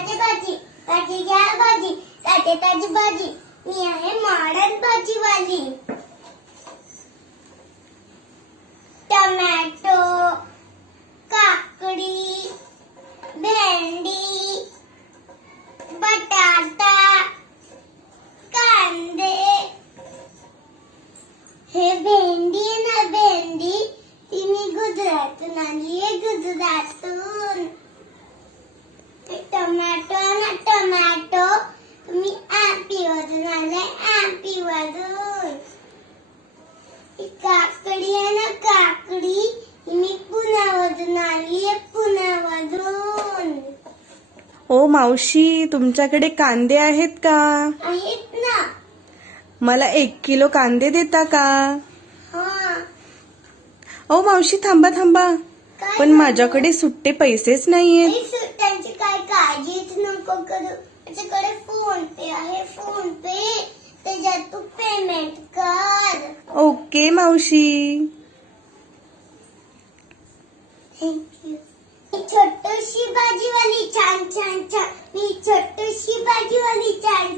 काटे भाजी काटे घ्या भाजी काटे ताजी भाजी मी आहे मॉडर्न भाजीवाली टमॅटो, काकडी, भेंडी, बटाटा, कांदे. हे भेंडी ना भेंडी ती मी गुजरातून आणली आहे आले वरून ही काकडी आहे ना काकडी? मी पुण्यावरून आली आहे पुण्यावरून ओ मावशी तुमच्याकडे कांदे आहेत का? आहेत ना. मला एक किलो कांदे देता का? हा. ओ मावशी थांबा थांबा. काय पण माझ्याकडे सुट्टे पैसेच नाहीयेत. नाही, सु- त्यांची काय काळजीच नको करू. त्याच्याकडे फ़ोन पे आहे. फ़ोन पे त्याच्यात तू पेमेंट कर. ओके मावशी. थँक्यू छोटीशी भाजीवाली छान छान छान. मी छोटीशी भाजीवाली छान